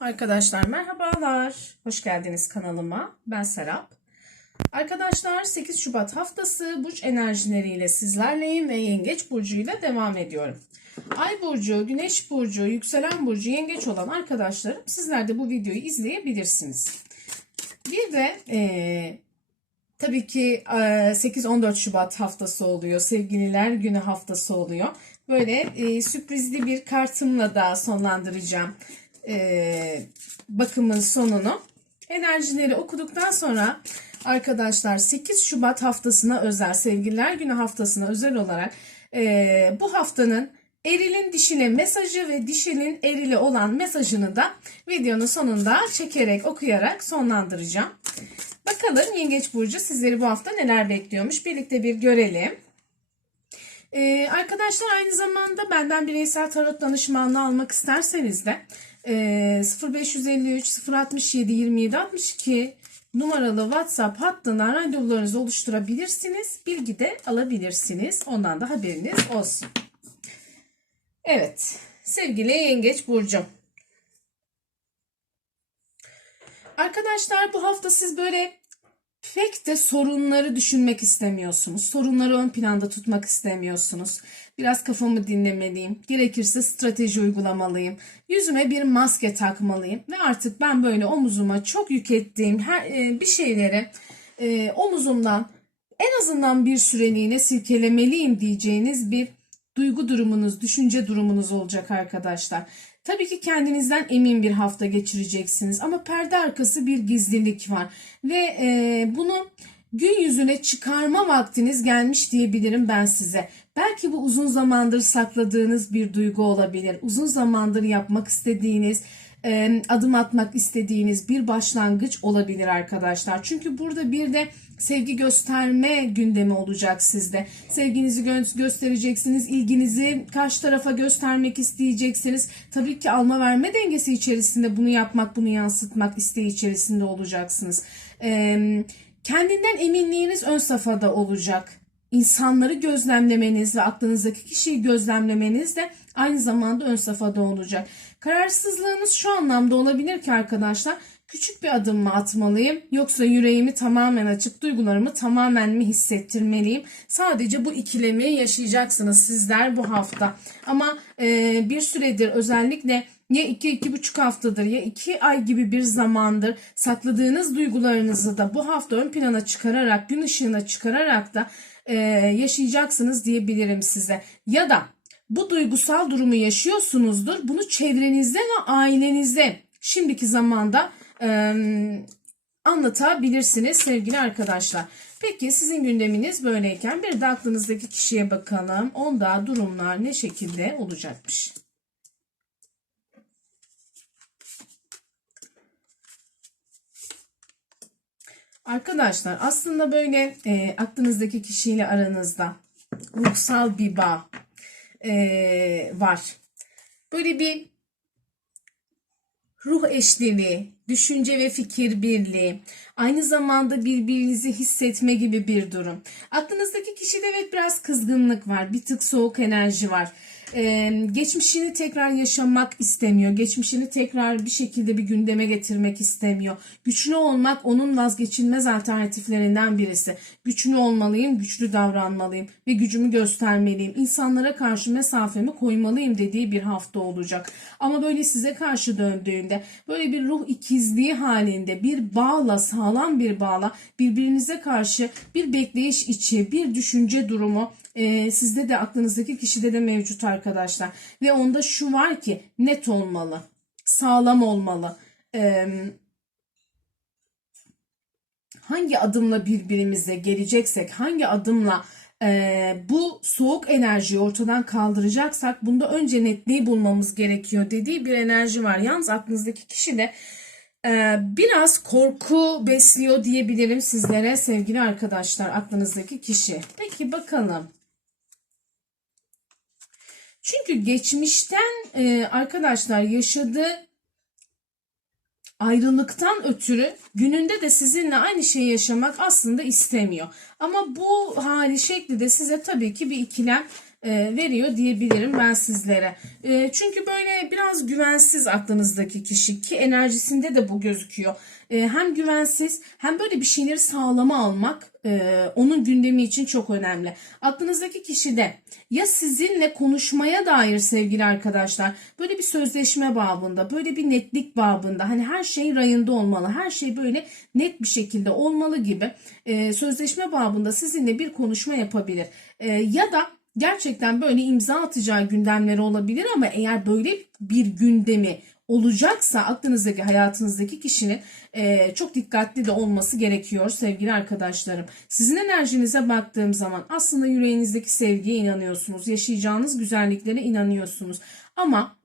Arkadaşlar merhabalar. Hoş geldiniz kanalıma. Ben Serap. Arkadaşlar 8 Şubat haftası burç enerjileriyle sizlerleyim ve Yengeç burcuyla devam ediyorum. Ay burcu, Güneş burcu, yükselen burcu Yengeç olan arkadaşlarım sizler de bu videoyu izleyebilirsiniz. Bir de eee, tabii ki eee, 8-14 Şubat haftası oluyor. Sevgililer günü haftası oluyor. Böyle eee, sürprizli bir kartımla da sonlandıracağım eee, bakımın sonunu. Enerjileri okuduktan sonra arkadaşlar 8 Şubat haftasına özel, Sevgililer Günü haftasına özel olarak eee, bu haftanın erilin dişine mesajı ve dişinin erile olan mesajını da videonun sonunda çekerek okuyarak sonlandıracağım. Bakalım Yengeç Burcu sizleri bu hafta neler bekliyormuş birlikte bir görelim. Ee, arkadaşlar aynı zamanda benden bireysel tarot danışmanlığı almak isterseniz de e, 0553 067 27 62 numaralı WhatsApp hattından randevularınızı oluşturabilirsiniz. Bilgi de alabilirsiniz. Ondan da haberiniz olsun. Evet sevgili Yengeç Burcu. Arkadaşlar bu hafta siz böyle pek de sorunları düşünmek istemiyorsunuz. Sorunları ön planda tutmak istemiyorsunuz. Biraz kafamı dinlemeliyim. Gerekirse strateji uygulamalıyım. Yüzüme bir maske takmalıyım. Ve artık ben böyle omuzuma çok yük ettiğim her, e, bir şeyleri e, omuzumdan en azından bir süreliğine silkelemeliyim diyeceğiniz bir duygu durumunuz, düşünce durumunuz olacak arkadaşlar. Tabii ki kendinizden emin bir hafta geçireceksiniz ama perde arkası bir gizlilik var ve e, bunu gün yüzüne çıkarma vaktiniz gelmiş diyebilirim ben size. Belki bu uzun zamandır sakladığınız bir duygu olabilir. Uzun zamandır yapmak istediğiniz, adım atmak istediğiniz bir başlangıç olabilir arkadaşlar. Çünkü burada bir de sevgi gösterme gündemi olacak sizde. Sevginizi gö- göstereceksiniz, ilginizi karşı tarafa göstermek isteyeceksiniz. Tabii ki alma verme dengesi içerisinde bunu yapmak, bunu yansıtmak isteği içerisinde olacaksınız. Ee, kendinden eminliğiniz ön safhada olacak. İnsanları gözlemlemeniz ve aklınızdaki kişiyi gözlemlemeniz de aynı zamanda ön safhada olacak. Kararsızlığınız şu anlamda olabilir ki arkadaşlar küçük bir adım mı atmalıyım yoksa yüreğimi tamamen açık duygularımı tamamen mi hissettirmeliyim? Sadece bu ikilemi yaşayacaksınız sizler bu hafta. Ama e, bir süredir özellikle ya iki iki buçuk haftadır ya iki ay gibi bir zamandır sakladığınız duygularınızı da bu hafta ön plana çıkararak gün ışığına çıkararak da e, yaşayacaksınız diyebilirim size. Ya da bu duygusal durumu yaşıyorsunuzdur. Bunu çevrenizde ve ailenize şimdiki zamanda e, anlatabilirsiniz sevgili arkadaşlar. Peki sizin gündeminiz böyleyken bir de aklınızdaki kişiye bakalım. Onda durumlar ne şekilde olacakmış? Arkadaşlar aslında böyle e, aklınızdaki kişiyle aranızda ruhsal bir bağ e, var. Böyle bir ruh eşliliği, düşünce ve fikir birliği, aynı zamanda birbirinizi hissetme gibi bir durum. Aklınızdaki kişide evet biraz kızgınlık var, bir tık soğuk enerji var. Ee, geçmişini tekrar yaşamak istemiyor. Geçmişini tekrar bir şekilde bir gündeme getirmek istemiyor. Güçlü olmak onun vazgeçilmez alternatiflerinden birisi. Güçlü olmalıyım, güçlü davranmalıyım ve gücümü göstermeliyim. İnsanlara karşı mesafemi koymalıyım dediği bir hafta olacak. Ama böyle size karşı döndüğünde böyle bir ruh ikizliği halinde bir bağla, sağlam bir bağla birbirinize karşı bir bekleyiş içi, bir düşünce durumu e, sizde de aklınızdaki kişide de mevcut arkadaşlar. Ve onda şu var ki net olmalı, sağlam olmalı. Hangi adımla birbirimize geleceksek, hangi adımla e, bu soğuk enerjiyi ortadan kaldıracaksak bunda önce netliği bulmamız gerekiyor dediği bir enerji var. Yalnız aklınızdaki kişi de e, biraz korku besliyor diyebilirim sizlere sevgili arkadaşlar aklınızdaki kişi. Peki bakalım. Çünkü geçmişten e, arkadaşlar yaşadığı ayrılıktan ötürü gününde de sizinle aynı şeyi yaşamak aslında istemiyor. Ama bu hali şekli de size tabii ki bir ikilem e, veriyor diyebilirim ben sizlere. E, çünkü böyle biraz güvensiz aklınızdaki kişi ki enerjisinde de bu gözüküyor. E, hem güvensiz hem böyle bir şeyleri sağlama almak e, onun gündemi için çok önemli. Aklınızdaki kişi de ya sizinle konuşmaya dair sevgili arkadaşlar böyle bir sözleşme babında böyle bir netlik babında hani her şey rayında olmalı her şey böyle net bir şekilde olmalı gibi e, sözleşme babında sizinle bir konuşma yapabilir. E, ya da gerçekten böyle imza atacağı gündemleri olabilir ama eğer böyle bir gündemi olacaksa aklınızdaki hayatınızdaki kişinin e, çok dikkatli de olması gerekiyor sevgili arkadaşlarım. Sizin enerjinize baktığım zaman aslında yüreğinizdeki sevgiye inanıyorsunuz. Yaşayacağınız güzelliklere inanıyorsunuz. Ama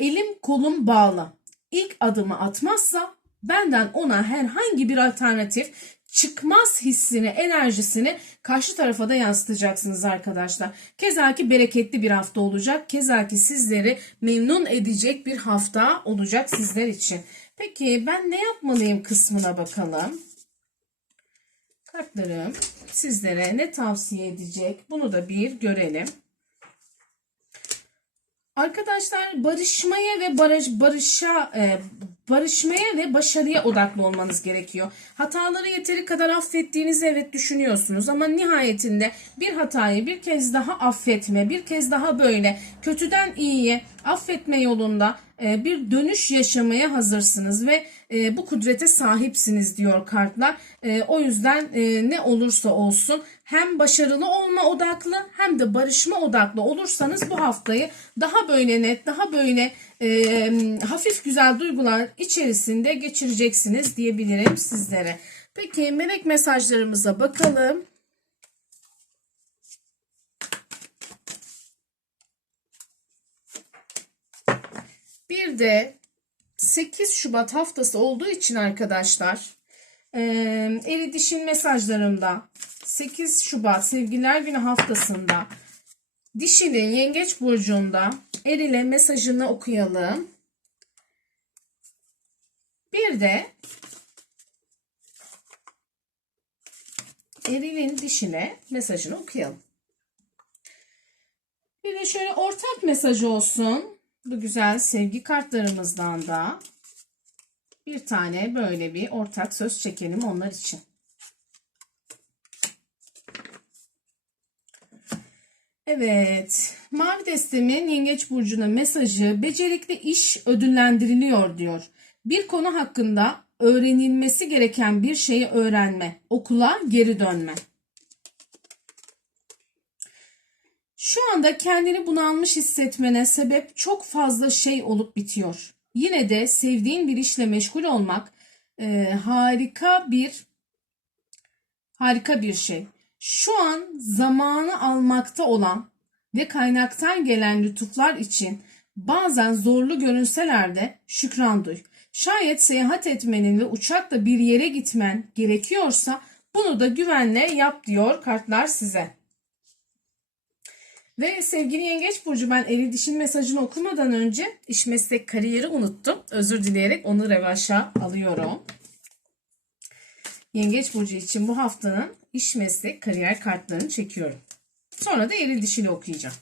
elim kolum bağlı. İlk adımı atmazsa benden ona herhangi bir alternatif çıkmaz hissini, enerjisini karşı tarafa da yansıtacaksınız arkadaşlar. Keza ki bereketli bir hafta olacak. Keza ki sizleri memnun edecek bir hafta olacak sizler için. Peki ben ne yapmalıyım kısmına bakalım. Kartlarım sizlere ne tavsiye edecek? Bunu da bir görelim. Arkadaşlar barışmaya ve barış barışa e, barışmaya ve başarıya odaklı olmanız gerekiyor. Hataları yeteri kadar affettiğinizi evet düşünüyorsunuz ama nihayetinde bir hatayı bir kez daha affetme, bir kez daha böyle kötüden iyiye affetme yolunda e, bir dönüş yaşamaya hazırsınız ve e, bu kudrete sahipsiniz diyor kartlar. E, o yüzden ne olursa olsun hem başarılı olma odaklı hem de barışma odaklı olursanız bu haftayı daha böyle net, daha böyle hafif güzel duygular içerisinde geçireceksiniz diyebilirim sizlere. Peki melek mesajlarımıza bakalım. Bir de 8 Şubat haftası olduğu için arkadaşlar e, eri dişin mesajlarımda 8 Şubat sevgiler günü haftasında dişinin yengeç burcunda erile mesajını okuyalım. Bir de erilin dişine mesajını okuyalım. Bir de şöyle ortak mesaj olsun. Bu güzel sevgi kartlarımızdan da bir tane böyle bir ortak söz çekelim onlar için. Evet. Mavi destemin Yengeç Burcu'na mesajı becerikli iş ödüllendiriliyor diyor. Bir konu hakkında öğrenilmesi gereken bir şeyi öğrenme, okula geri dönme. Şu anda kendini bunalmış hissetmene sebep çok fazla şey olup bitiyor. Yine de sevdiğin bir işle meşgul olmak e, harika bir harika bir şey. Şu an zamanı almakta olan ve kaynaktan gelen lütuflar için bazen zorlu görünseler de şükran duy. Şayet seyahat etmenin ve uçakla bir yere gitmen gerekiyorsa bunu da güvenle yap diyor kartlar size. Ve sevgili Yengeç Burcu ben eli dişin mesajını okumadan önce iş meslek kariyeri unuttum. Özür dileyerek onu revaşa alıyorum. Yengeç Burcu için bu haftanın iş meslek kariyer kartlarını çekiyorum. Sonra da eril dişili okuyacağım.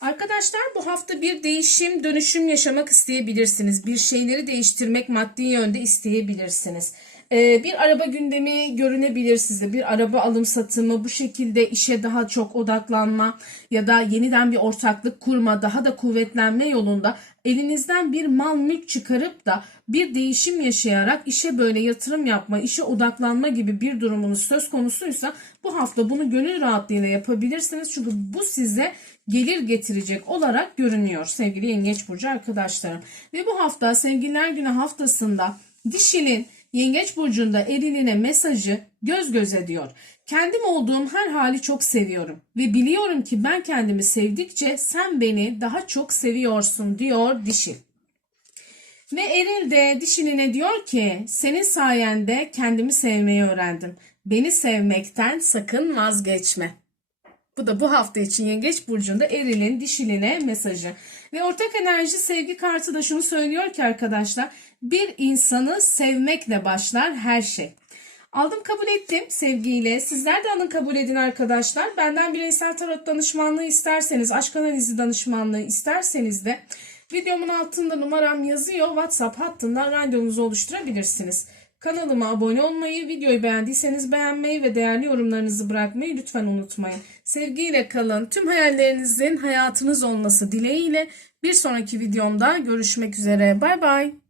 Arkadaşlar bu hafta bir değişim, dönüşüm yaşamak isteyebilirsiniz. Bir şeyleri değiştirmek maddi yönde isteyebilirsiniz. Ee, bir araba gündemi görünebilir size. Bir araba alım satımı bu şekilde işe daha çok odaklanma ya da yeniden bir ortaklık kurma, daha da kuvvetlenme yolunda elinizden bir mal mülk çıkarıp da bir değişim yaşayarak işe böyle yatırım yapma, işe odaklanma gibi bir durumunuz söz konusuysa bu hafta bunu gönül rahatlığıyla yapabilirsiniz. Çünkü bu size gelir getirecek olarak görünüyor sevgili Yengeç Burcu arkadaşlarım. Ve bu hafta sevgililer günü haftasında dişinin Yengeç burcunda eriline mesajı göz göze diyor. Kendim olduğum her hali çok seviyorum ve biliyorum ki ben kendimi sevdikçe sen beni daha çok seviyorsun diyor dişi. Ve eril de dişiline diyor ki senin sayende kendimi sevmeyi öğrendim. Beni sevmekten sakın vazgeçme. Bu da bu hafta için Yengeç Burcu'nda Eril'in dişiline mesajı. Ve ortak enerji sevgi kartı da şunu söylüyor ki arkadaşlar bir insanı sevmekle başlar her şey. Aldım kabul ettim sevgiyle. Sizler de alın kabul edin arkadaşlar. Benden bireysel tarot danışmanlığı isterseniz, aşk analizi danışmanlığı isterseniz de videomun altında numaram yazıyor. WhatsApp hattından randevunuzu oluşturabilirsiniz. Kanalıma abone olmayı, videoyu beğendiyseniz beğenmeyi ve değerli yorumlarınızı bırakmayı lütfen unutmayın. Sevgiyle kalın. Tüm hayallerinizin hayatınız olması dileğiyle bir sonraki videomda görüşmek üzere. Bay bay.